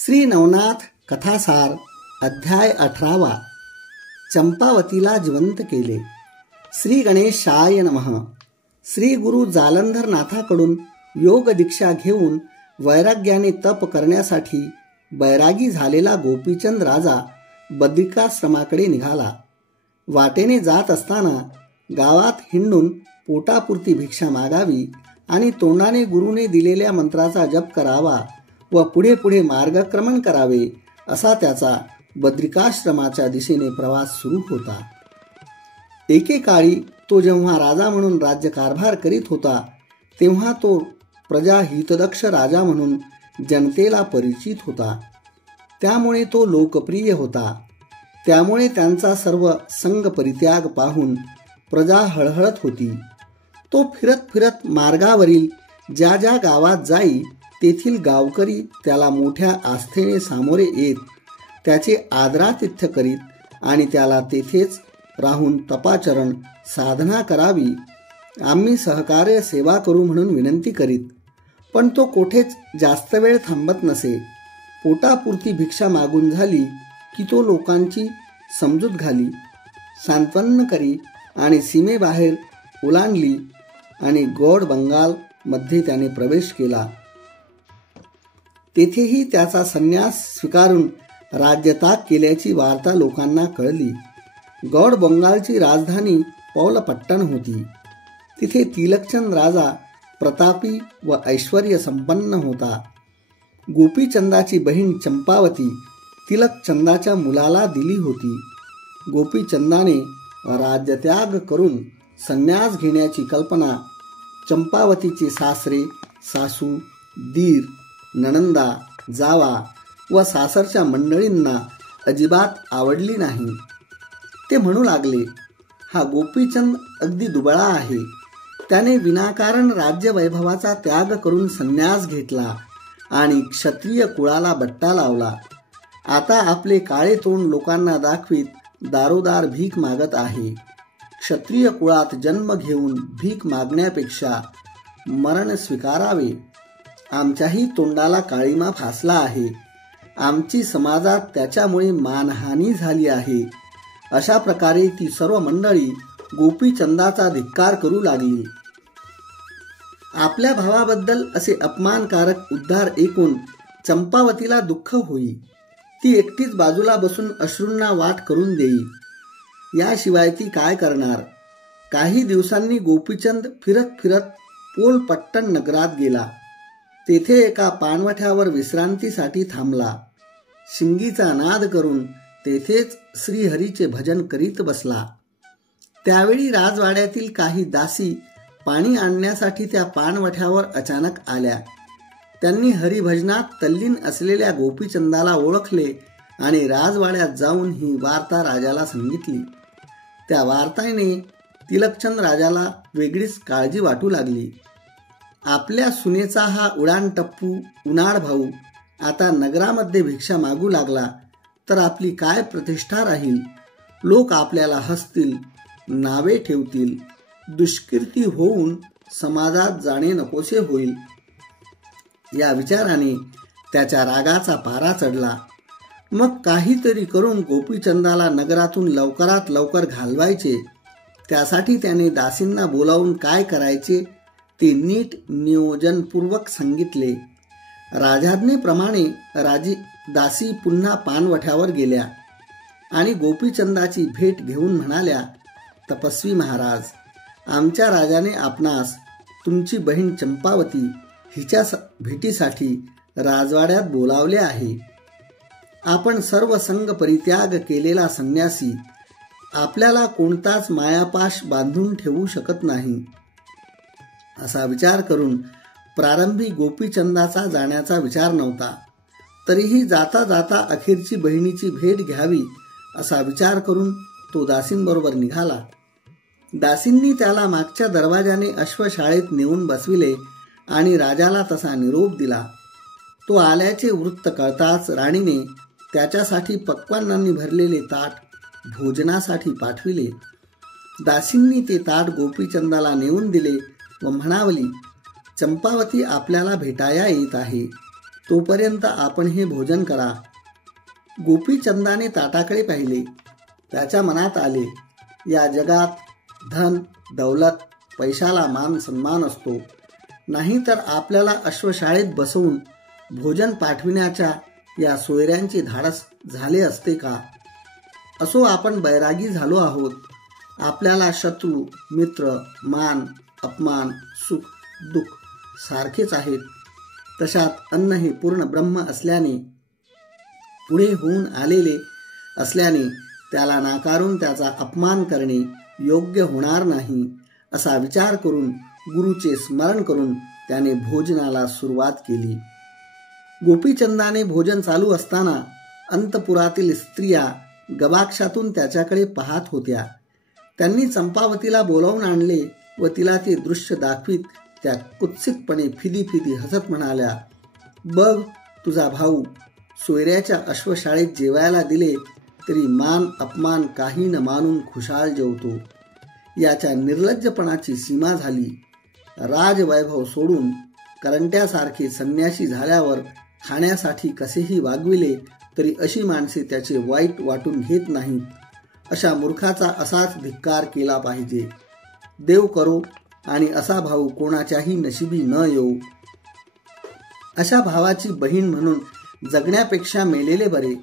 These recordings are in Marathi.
श्री नवनाथ कथासार अध्याय 18 चंपावतीला जिवंत केले. श्री गणेशाय नमः. श्री गुरु जालंधर नाथाकडून योग दीक्षा घेऊन वैराग्याने तप करण्यासाठी बैरागी झालेला गोपीचंद राजा बद्रिकाश्रमाकडे निघाला. वाटेने जात असताना गावात हिंडून पोटापुरती भिक्षा मागावी आणि तोंडाने गुरुने दिलेल्या मंत्राचा जप करावा व पुढे पुढे मार्गक्रमण करावे असा त्याचा बद्रिकाश्रमाच्या दिशेने प्रवास सुरू होता. एकेकाळी तो जेव्हा राजा म्हणून राज्यकारभार करीत होता तेव्हा तो प्रजाहितदक्ष राजा म्हणून जनतेला परिचित होता. त्यामुळे तो लोकप्रिय होता. त्यामुळे त्यांचा सर्व संग परित्याग पाहून प्रजा हळहळत होती. तो फिरत फिरत मार्गावरील ज्या ज्या गावात जाई तेथील गावकरी त्याला मोठ्या आस्थेने सामोरे येत त्याचे आदरातिथ्य करीत आणि त्याला तेथेच राहून तपाचरण साधना करावी, आम्ही सहकार्य सेवा करू म्हणून विनंती करीत. पण तो कोठेच जास्त वेळ थांबत नसे. पोटापुरती भिक्षा मागून झाली की तो लोकांची समजूत घाली, सांत्वन करी आणि सीमेबाहेर ओलांडली आणि गौड बंगाल मध्ये त्याने प्रवेश केला. तेथेही त्याचा संन्यास स्वीकारून राज्यत्याग केल्याची वार्ता लोकांना कळली. गौड बंगालची राजधानी पौलपट्टण होती. तिथे तिलकचंद राजा प्रतापी व ऐश्वर्य संपन्न होता. गोपीचंदाची बहीण चंपावती तिलकचंदाच्या मुलाला दिली होती. गोपीचंदाने राज्यत्याग करून संन्यास घेण्याची कल्पना चंपावतीचे सासरे, सासू, दीर, नणंदा, जावा व सासरच्या मंडळींना अजिबात आवडली नाही. ते म्हणू लागले, हा गोपीचंद अगदी दुबळा आहे. त्याने विनाकारण राज्यवैभवाचा त्याग करून संन्यास घेतला आणि क्षत्रिय कुळाला बट्टा लावला. आता आपले काळे तोंड लोकांना दाखवीत दारोदार भीक मागत आहे. क्षत्रिय कुळात जन्म घेऊन भीक मागण्यापेक्षा मरण स्वीकारावे. आमच्याही तोंडाला काळीमा फासला आहे. आमची समाजात त्याच्यामुळे मानहानी झाली आहे. अशा प्रकारे ती सर्व मंडळी गोपीचंदाचा धिक्कार करू लागली. आपल्या भावाबद्दल असे अपमानकारक उद्गार ऐकून चंपावतीला दुःख होई. ती एकटीच बाजूला बसून अश्रूंना वाट करून देई. याशिवाय ती काय करणार. काही दिवसांनी गोपीचंद फिरत फिरत पोलपट्टण नगरात गेला. तेथे एका पाणवठ्यावर विश्रांतीसाठी थांबला. शिंगीचा नाद करून तेथेच श्रीहरीचे भजन करीत बसला. त्यावेळी राजवाड्यातील काही दासी पाणी आणण्यासाठी त्या पाणवठ्यावर अचानक आल्या. त्यांनी हरिभजनात तल्लीन असलेल्या गोपीचंदाला ओळखले आणि राजवाड्यात जाऊन ही वार्ता राजाला सांगितली. त्या वार्तेने तिलकचंद राजाला वेगळीच काळजी वाटू लागली. आपल्या सुनेचा हा उडाणटप्पू उन्हाळ भाऊ आता नगरामध्ये भिक्षा मागू लागला तर आपली काय प्रतिष्ठा राहील. लोक आपल्याला हसतील, नावे ठेवतील, दुष्कीर्ती होऊन समाजात जाणे नकोसे होईल. या विचाराने त्याच्या रागाचा पारा चढला. मग काहीतरी करून गोपीचंदाला नगरातून लवकरात लवकर घालवायचे. त्यासाठी त्याने दासींना बोलावून काय करायचे ते नीट नियोजनपूर्वक सांगितले. राजाज्ञेप्रमाणे दासी पुन्हा पाणवठ्यावर गेल्या आणि गोपीचंदाची भेट घेऊन म्हणाल्या, तपस्वी महाराज, आमच्या राजाने आपणास तुमची बहीण चंपावती हिच्या भेटीसाठी राजवाड्यात बोलावले आहे. आपण सर्व संग परित्याग केलेला संन्यासी आपल्याला कोणताच मायापाश बांधून ठेवू शकत नाही. असा विचार करून प्रारंभी गोपीचंदाचा जाण्याचा विचार नव्हता. तरीही जाता जाता अखेरची बहिणीची भेट घ्यावी असा विचार करून तो दासींबरोबर निघाला. दासींनी त्याला मागच्या दरवाजाने अश्वशाळेत नेऊन बसविले आणि राजाला तसा निरोप दिला. तो आल्याचे वृत्त कळताच राणीने त्याच्यासाठी पक्वान्नांनी भरलेले ताट भोजनासाठी पाठविले. दासींनी ते ताट गोपीचंदाला नेऊन दिले व म्हणावली, चंपावती आपल्याला भेटाया येत आहे. तोपर्यंत आपण हे भोजन करा. गोपीचंदाने ताटाकडे पाहिले. त्याच्या मनात आले, या जगात धन दौलत पैशाला मान सन्मान असतो, नाहीतर आपल्याला अश्वशाळेत बसवून भोजन पाठविण्याच्या या सोयऱ्यांचे धाडस झाले असते का? असो, आपण बैरागी झालो आहोत. आपल्याला शत्रू मित्र मान अपमान सुख दुःख सारखेच आहेत. तशात अन्न हे पूर्ण ब्रह्म असल्याने, पुढे होऊन आलेले असल्याने त्याला नाकारून त्याचा अपमान करणे योग्य होणार नाही, असा विचार करून गुरुचे स्मरण करून त्याने भोजनाला सुरुवात केली. गोपीचंदाने भोजन चालू असताना अंतपुरातील स्त्रिया गवाक्षातून त्याच्याकडे पाहत होत्या. त्यांनी चंपावतीला बोलावून आणले व तिला ते दृश्य दाखवीत त्या कुत्सितपणे फिदी फिदी हसत म्हणाल्या, बघ, तुझा भाऊ सोयऱ्याच्या अश्वशाळेत जेवायला दिले तरी मान अपमान काही न मानून खुशाल जेवतो. याच्या निर्लज्जपणाची सीमा झाली. राजवैभव सोडून करंट्यासारखे संन्यासी झाल्यावर खाण्यासाठी कसेही वागविले तरी अशी माणसे त्याचे वाईट वाटून घेत नाहीत. अशा मूर्खाचा असाच धिक्कार केला पाहिजे. देव करो आणि असा भाऊ कोणाच्याही नशिबी न येऊ. अशा भावाची बहीण म्हणून जगण्यापेक्षा मेलेले बरे.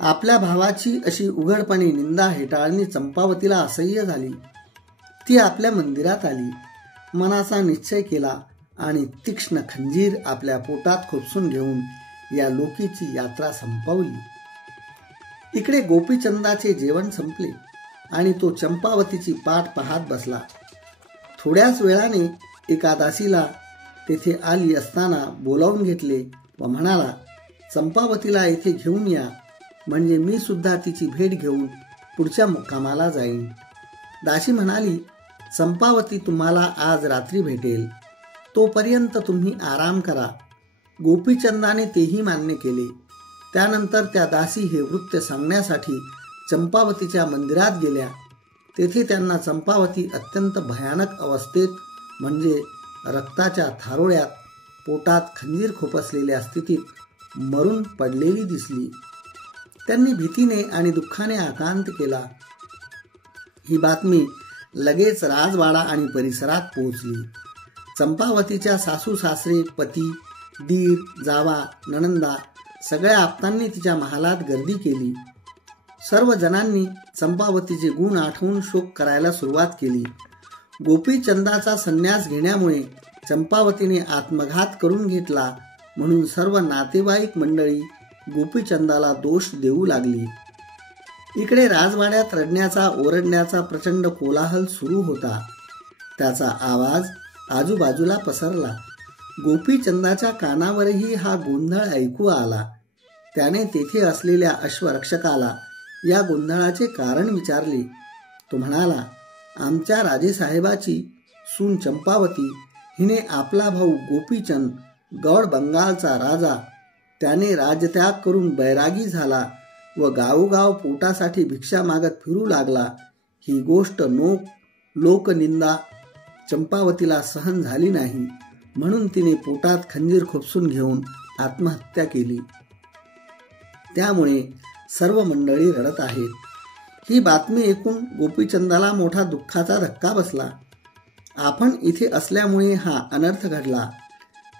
आपल्या भावाची अशी उघडपणे निंदा हेटाळणी चंपावतीला असह्य झाली. ती आपल्या मंदिरात आली, मनाचा निश्चय केला आणि तीक्ष्ण खंजीर आपल्या पोटात खुपसून घेऊन या लोकीची यात्रा संपवली. इकडे गोपीचंदाचे जेवण संपले आणि तो चंपावतीची पाठ पाहत बसला. थोड्याच वेळाने एका दासीला तेथे आली असताना बोलावून घेतले व म्हणाला, चंपावतीला येथे घेऊन या, म्हणजे मी सुद्धा तिची भेट घेऊन पुढच्या मुक्कामाला जाईन. दासी म्हणाली, चंपावती तुम्हाला आज रात्री भेटेल, तोपर्यंत तुम्ही आराम करा. गोपीचंदाने तेही मान्य केले. त्यानंतर त्या दासी हे वृत्त सांगण्यासाठी चंपावतीच्या मंदिरात गेल्या. तेथे त्यांना चंपावती अत्यंत भयानक अवस्थेत, म्हणजे रक्ताच्या थारोळ्यात पोटात खंजीर खुपसलेल्या स्थितीत मरून पडलेली दिसली. त्यांनी भीतीने आणि दुःखाने आकांत केला. ही बातमी लगेच राजवाडा आणि परिसरात पोहोचली. चंपावतीच्या सासू सासरे पती दीर जावा नणंदा सगळ्या आप्तांनी तिच्या महालात गर्दी केली. सर्व जणांनी चंपावतीचे गुण आठवून शोक करायला सुरुवात केली. गोपीचंदाचा संन्यास घेण्यामुळे चंपावतीने आत्मघात करून घेतला म्हणून सर्व नातेवाईक मंडळी गोपीचंदाला दोष देऊ लागली. इकडे राजवाड्यात रडण्याचा ओरडण्याचा प्रचंड कोलाहल सुरू होता. त्याचा आवाज आजूबाजूला पसरला. गोपीचंदाच्या कानावरही हा गोंधळ ऐकू आला. त्याने तेथे असलेल्या अश्वरक्षकाला या गोंधळाचे कारण विचारले. तो म्हणाला, आमच्या राजेसाहेबाची सून चंपावती हिने आपला भाऊ गोपीचंद गौड बंगालचा राजा, त्याने राजत्याग करून बैरागी झाला व गावोगाव पोटासाठी भिक्षा मागत फिरू लागला. ही गोष्ट लोकनिंदा चंपावतीला सहन झाली नाही म्हणून तिने पोटात खंजीर खुपसून घेऊन आत्महत्या केली. त्यामुळे सर्व मंडळी रडत आहेत. ही बातमी ऐकून गोपीचंदाला मोठा दुःखाचा धक्का बसला. आपण इथे असल्यामुळे हा अनर्थ घडला.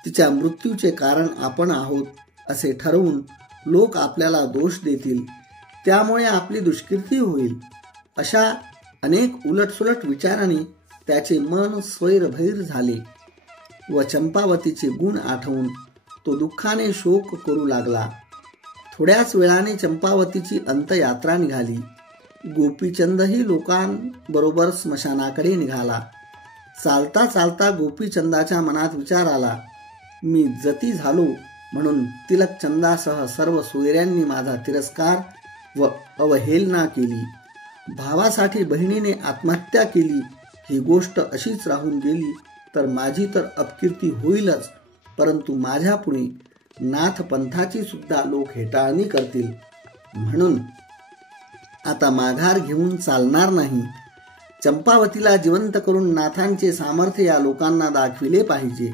तिच्या मृत्यूचे कारण आपण आहोत असे ठरवून लोक आपल्याला दोष देतील, त्यामुळे आपली दुष्कीर्ती होईल. अशा अनेक उलटसुलट विचारांनी त्याचे मन स्वैरभैर झाले व चंपावतीचे गुण आठवून तो दुःखाने शोक करू लागला. थोड्याच वेळाने चंपावतीची अंतयात्रा निघाली. गोपीचंदही लोकांबरोबर स्मशानाकडे निघाला. चालता चालता गोपीचंदाच्या मनात विचार आला, मी जती झालो म्हणून तिलकचंदासह सर्व सोयऱ्यांनी माझा तिरस्कार व अवहेलना केली. भावासाठी बहिणीने आत्महत्या केली. ही गोष्ट अशीच राहून गेली तर माझी तर अपकीर्ती होईलच, परंतु माझ्या पुढे नाथपंथाची सुद्धा लोक हेटाळणी करतील. म्हणून आता माघार घेऊन चालणार नाही. चंपावतीला जिवंत करून नाथांचे सामर्थ्य या लोकांना दाखविले पाहिजे.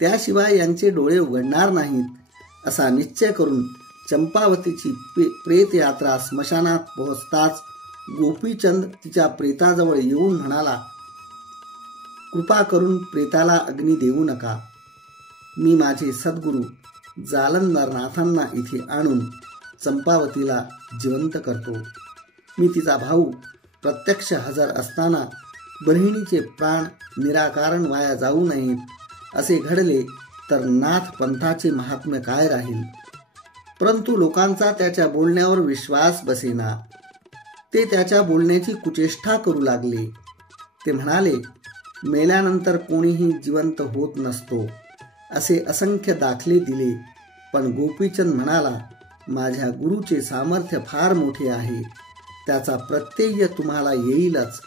त्याशिवाय यांचे डोळे उघडणार नाहीत असा निश्चय करून चंपावतीची प्रेत यात्रा स्मशानात पोहोचताच गोपीचंद तिच्या प्रेताजवळ येऊन म्हणाला, कृपा करून प्रेताला अग्नी देऊ नका. मी माझे सद्गुरू जालंधरनाथांना इथे आणून चंपावतीला जिवंत करतो. मी तिचा भाऊ प्रत्यक्ष हजर असताना बहिणीचे प्राण निराकारण वाया जाऊ नयेत असे घडले तर नाथ पंथाचे महात्म्य काय राहील. परंतु लोकांचा त्याच्या बोलण्यावर विश्वास बसेना. ते त्याच्या बोलण्याची कुचेष्टा करू लागले. ते म्हणाले, मेल्यानंतर कोणीही जिवंत होत नसतो असे असंख्य दाखले दिले. पण गोपीचंद म्हणाला, माझ्या गुरुचे सामर्थ्य फार मोठे आहे. त्याचा प्रत्यय तुम्हाला येईलच.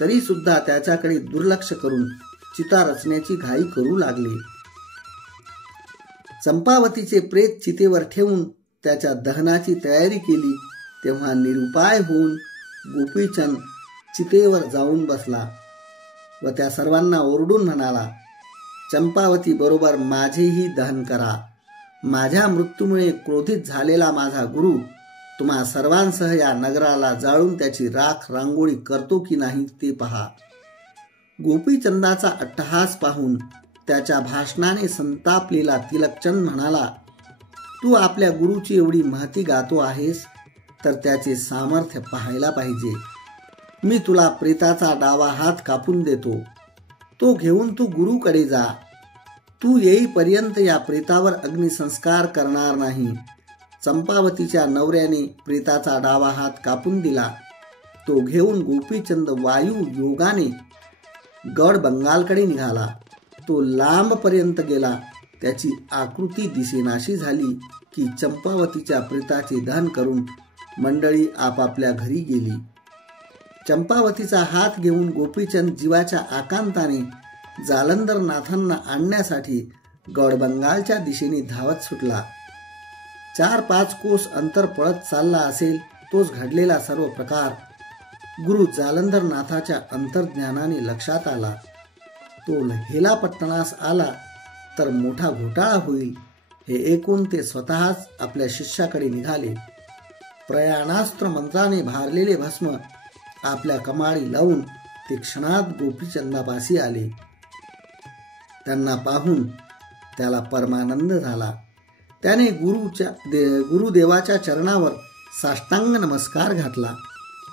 तरी सुद्धा त्याच्याकडे दुर्लक्ष करून चिता रचण्याची घाई करू लागले. चंपावतीचे प्रेत चितेवर ठेवून त्याच्या दहनाची तयारी केली तेव्हा निरुपाय होऊन गोपीचंद चितेवर जाऊन बसला व त्या सर्वांना ओरडून म्हणाला, चंपावती बरोबर माझेही दहन करा. माझ्या मृत्यूमुळे क्रोधित झालेला माझा गुरु तुम्हा सर्वांसह या नगराला जाळून त्याची राख रांगोळी करतो की नाही ते पहा. गोपीचंदाचा अट्टहास पाहून त्याच्या भाषणाने संतापलेला तिलकचंद म्हणाला, तू आपल्या गुरुची एवढी महती गातो आहेस तर त्याचे सामर्थ्य पाहायला पाहिजे. मी तुला प्रेताचा डावा हात कापून देतो. तो घेऊन तू गुरुकडे जा. तू येईपर्यंत या प्रेतावर अग्निसंस्कार करणार नाही. चंपावतीच्या नवऱ्याने प्रेताचा डावा हात कापून दिला. तो घेऊन गोपीचंद वायू योगाने गड बंगालकडे निघाला. तो लांबपर्यंत गेला. त्याची आकृती दिसेनाशी झाली की चंपावतीच्या प्रेताचे दहन करून मंडळी आपापल्या घरी गेली. चंपावतीचा हात घेऊन गोपीचंद जीवाच्या आकांताने जालंधरनाथांना आणण्यासाठी गडबंगालच्या दिशेने धावत सुटला. 4-5 कोस अंतर पळत चालला असेल तोच घडलेला सर्व प्रकार गुरु जालंधरनाथाच्या अंतर्ज्ञानाने लक्षात आला. तो हेलापट्टणास आला तर मोठा घोटाळा होईल हे ऐकून ते स्वतःच आपल्या शिष्याकडे निघाले. प्रयाणास्त्र मंत्राने भारलेले भस्म आपल्या कमाळी लावून ते क्षणात गोपीचंदापाशी आले. त्यांना पाहून त्याला परमानंद झाला. त्याने गुरुदेवाच्या चरणावर साष्टांग नमस्कार घातला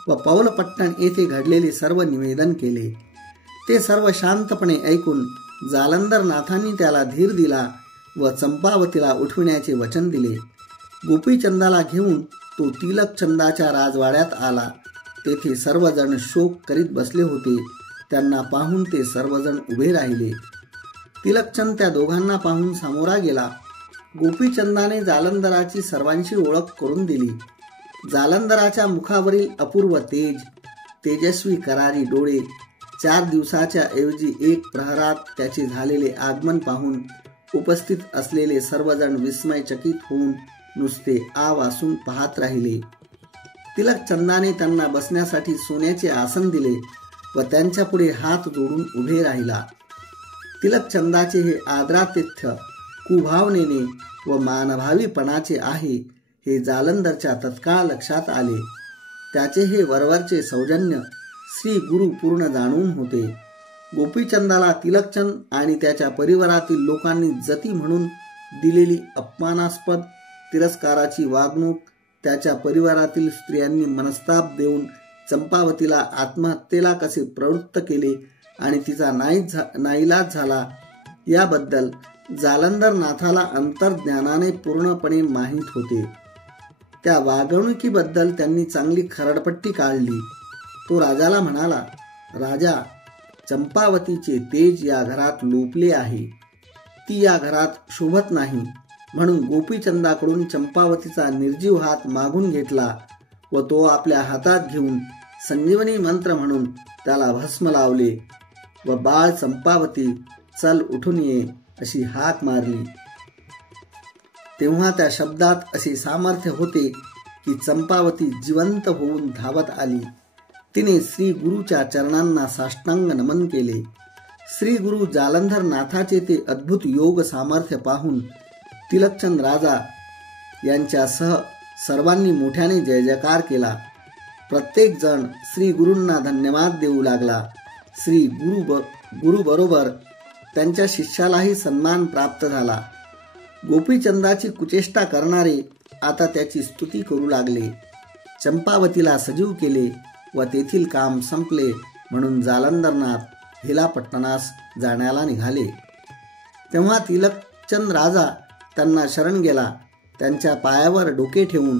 व पौलपट्टण येथे घडलेले सर्व निवेदन केले. ते सर्व शांतपणे ऐकून जालंधरनाथांनी त्याला धीर दिला व चंपावतीला उठविण्याचे वचन दिले. गोपीचंदाला घेऊन तो तिलकचंदाच्या राजवाड्यात आला. तेथे सर्वजण शोक करीत बसले होते. त्यांना पाहून ते सर्वजण उभे राहिले. तिलकचंद त्या दोघांना पाहून सामोरा गेला. गोपीचंदाने जालंधराची सर्वांची ओळख करून दिली. जालंधराच्या मुखावरील अपूर्व तेज, तेजस्वी करारी डोळे, 4 दिवसाच्या ऐवजी 1 प्रहरात त्याचे झालेले आगमन पाहून उपस्थित असलेले सर्वजण विस्मयचकित होऊन नुसते आ वासून पाहत राहिले. तिलकचंदाने त्यांना बसण्यासाठी सोन्याचे आसन दिले व त्यांच्या पुढे हात जोडून उभे राहिला. तिलकचंदाचे हे आदरातिथ्य कुभावनेने व मानभावीपणाचे आहे हे जालंधरच्या तत्काळ लक्षात आले. त्याचे हे वरवरचे सौजन्य श्री गुरु पूर्ण जाणून होते. गोपीचंदाला तिलकचंद आणि त्याच्या परिवारातील लोकांनी जती म्हणून दिलेली अपमानास्पद तिरस्काराची वागणूक, त्याच्या परिवारातील स्त्रियांनी मनस्ताप देऊन चंपावतीला आत्महत्येला कसे प्रवृत्त केले आणि तिचा नाईलाज झाला याबद्दल जालंधरनाथाला अंतर्ज्ञानाने पूर्णपणे माहीत होते. त्या वागणुकीबद्दल त्यांनी चांगली खरडपट्टी काढली. तो राजाला म्हणाला, राजा, चंपावतीचे तेज या घरात लोपले आहे. ती या घरात शोभत नाही. म्हणून गोपीचंदाकडून चंपावतीचा निर्जीव हात मागून घेतला व तो आपल्या हातात घेऊन संजीवनी मंत्र म्हणून त्याला भस्म लावले व बाळ चंपावती, चल उठून ये अशी हाक मारली. तेव्हा त्या शब्दात असे सामर्थ्य होते की चंपावती जिवंत होऊन धावत आली. तिने श्री गुरुच्या चरणांना साष्टांग नमन केले. श्री गुरु जालंधरनाथाचे ते अद्भुत योग सामर्थ्य पाहून तिलकचंद राजा यांच्यासह सर्वांनी मोठ्याने जय जयकार केला. प्रत्येक जण श्री गुरूंना धन्यवाद देऊ लागला. श्री गुरु बरोबर त्यांच्या शिष्यालाही सन्मान प्राप्त झाला. गोपीचंदाची कुचेष्टा करणारे आता त्याची स्तुती करू लागले. चंपावतीला सजीव केले व तेथील काम संपले म्हणून जालंधरनाथ हेलापट्टणास जाण्याला निघाले. तेव्हा तिलकचंद राजा त्यांना शरण गेला. त्यांच्या पायावर डोके ठेवून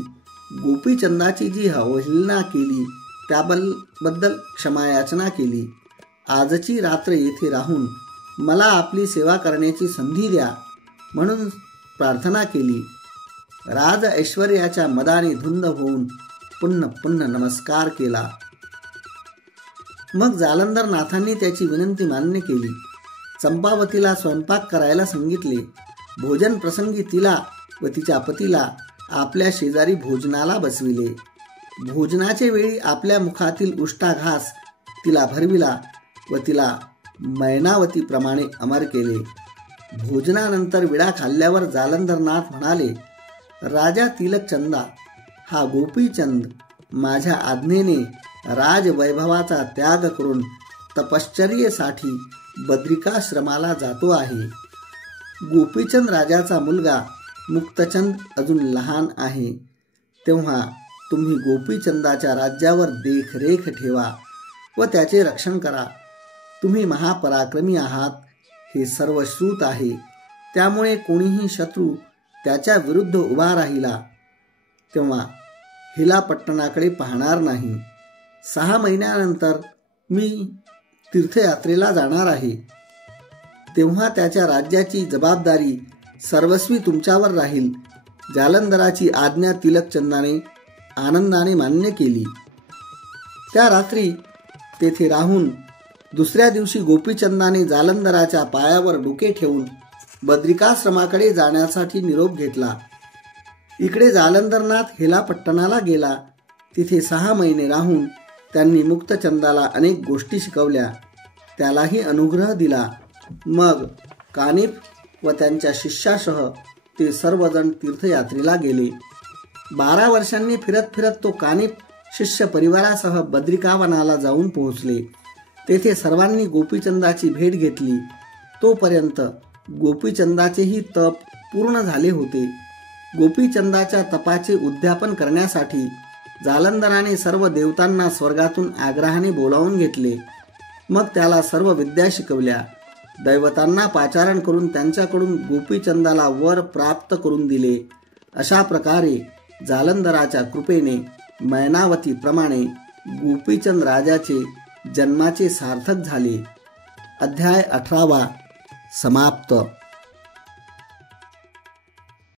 गोपीचंदाची जी अवहेलना केली त्याबद्दल क्षमायाचना केली. आजची रात्र येथे राहून मला आपली सेवा करण्याची संधी द्या म्हणून प्रार्थना केली. राज ऐश्वर्याच्या मदाने धुंद होऊन पुन्हा नमस्कार केला. मग जालंधरनाथांनी त्याची विनंती मान्य केली. चंपावतीला स्वयंपाक करायला सांगितले. भोजन प्रसंगी तिला व तिच्या पतीला आपल्या शेजारी भोजनाला बसविले. भोजनाचे वेळी आपल्या मुखातील उष्टाघास तिला भरविला व तिला मैनावतीप्रमाणे अमर केले. भोजनानंतर विडा खाल्ल्यावर जालंधरनाथ म्हणाले, राजा तिलकचंदा, हा गोपीचंद माझ्या आज्ञेने राजवैभवाचा त्याग करून तपश्चर्येसाठी बद्रिकाश्रमाला जातो आहे. गोपीचंद राजाचा मुलगा मुक्तचंद अजून लहान आहे. तेव्हा तुम्ही गोपीचंदाच्या राज्यावर देखरेख ठेवा व त्याचे रक्षण करा. तुम्ही महापराक्रमी आहात हे सर्व श्रुत आहे. त्यामुळे कोणीही शत्रू त्याच्या विरुद्ध उभा राहिला तेव्हा हेलापट्टणाकडे पाहणार नाही. 6 महिन्यानंतर मी तीर्थयात्रेला जाणार आहे. तेव्हा त्याच्या राज्याची जबाबदारी सर्वस्वी तुमच्यावर राहील. जालंधराची आज्ञा तिलकचंदाने आनंदाने मान्य केली. त्या रात्री तेथे राहून दुसऱ्या दिवशी गोपीचंदाने जालंधराच्या पायावर डोके ठेवून बद्रिकाश्रमाकडे जाण्यासाठी निरोप घेतला. इकडे जालंधरनाथ हेलापट्टणाला गेला. तिथे 6 महिने राहून त्यांनी मुक्तचंदाला अनेक गोष्टी शिकवल्या. त्यालाही अनुग्रह दिला. मग कानिफ व त्यांच्या शिष्यासह ते सर्वजण तीर्थयात्रेला गेले. 12 वर्षांनी फिरत फिरत तो कानिफ शिष्य परिवारासह बद्रिकावनाला जाऊन पोहोचले. तेथे सर्वांनी गोपीचंदाची भेट घेतली. तोपर्यंत गोपीचंदाचेही तप पूर्ण झाले होते. गोपीचंदाच्या तपाचे उद्यापन करण्यासाठी जालंधराने सर्व देवतांना स्वर्गातून आग्रहाने बोलावून घेतले. मग त्याला सर्व विद्या शिकवल्या. दैवतांना पाचारण करून त्यांच्याकडून गोपीचंदाला वर प्राप्त करून दिले. अशा प्रकारे जालंधराच्या कृपेने मैनावतीप्रमाणे गोपीचंद राजाचे जन्माचे सार्थक झाले. अध्याय 18 समाप्त.